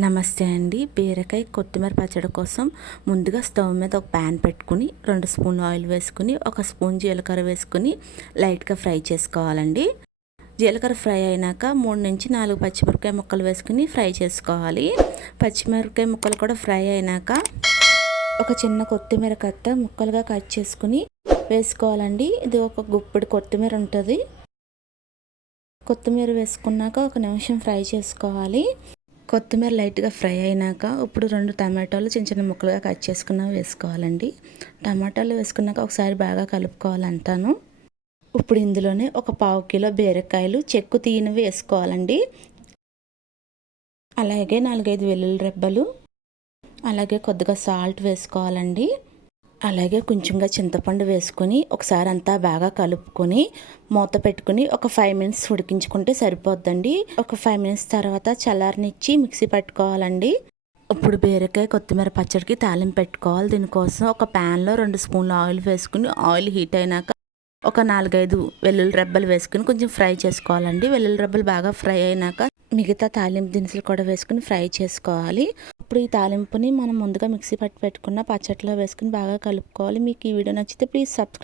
నమస్తే అండి. బీరకాయ కొత్తిమీర పచ్చడి కోసం ముందుగా స్టవ్ మీద ఒక ప్యాన్ పెట్టుకుని 2 స్పూన్లు ఆయిల్ వేసుకుని, 1 స్పూన్ జీలకర్ర వేసుకుని లైట్గా ఫ్రై చేసుకోవాలండి. జీలకర్ర ఫ్రై అయినాక 3-4 పచ్చిమిరపకాయ ముక్కలు వేసుకుని ఫ్రై చేసుకోవాలి. పచ్చిమిరపకాయ ముక్కలు కూడా ఫ్రై అయినాక ఒక చిన్న కొత్తిమీర కట్ట ముక్కలుగా కట్ చేసుకుని వేసుకోవాలండి. ఇది ఒక గుప్పెడు కొత్తిమీర ఉంటుంది. కొత్తిమీర వేసుకున్నాక 1 నిమిషం ఫ్రై చేసుకోవాలి. కొత్తిమీర లైట్గా ఫ్రై అయినాక ఇప్పుడు 2 టమాటాలు చిన్న చిన్న ముక్కలుగా కట్ చేసుకున్నవి వేసుకోవాలండి. టమాటాలు వేసుకున్నాక ఒకసారి బాగా కలుపుకోవాలంటాను. ఇప్పుడు ఇందులోనే ఒక 1/2 కిలో బీరకాయలు చెక్కు తీయనివి వేసుకోవాలండి. అలాగే 4-5 వెల్లుల్లి రెబ్బలు, అలాగే కొద్దిగా సాల్ట్ వేసుకోవాలండి. అలాగే కొంచెంగా చింతపండు వేసుకొని ఒకసారి అంతా బాగా కలుపుకొని మూత పెట్టుకుని ఒక 5 మినిట్స్ ఉడికించుకుంటే సరిపోద్దండి. ఒక 5 మినిట్స్ తర్వాత చల్లారనిచ్చి మిక్సీ పట్టుకోవాలండి. ఇప్పుడు బీరకాయ కొత్తిమీర పచ్చడికి తాలింపు పెట్టుకోవాలి. దీనికోసం ఒక ప్యాన్లో 2 స్పూన్లు ఆయిల్ వేసుకుని ఆయిల్ హీట్ అయినాక ఒక 4-5 వెల్లుల్లి రెబ్బలు వేసుకుని కొంచెం ఫ్రై చేసుకోవాలండి. వెల్లుల్లి రెబ్బలు బాగా ఫ్రై అయినాక మిగతా తాలింపు దినుసులు కూడా వేసుకుని ఫ్రై చేసుకోవాలి. ఇప్పుడు ఈ తాలింపుని మనం ముందుగా మిక్సీ పట్టి పెట్టుకున్న పచ్చడిలో వేసుకుని బాగా కలుపుకోవాలి. మీకు ఈ వీడియో నచ్చితే ప్లీజ్ సబ్స్క్రైబ్.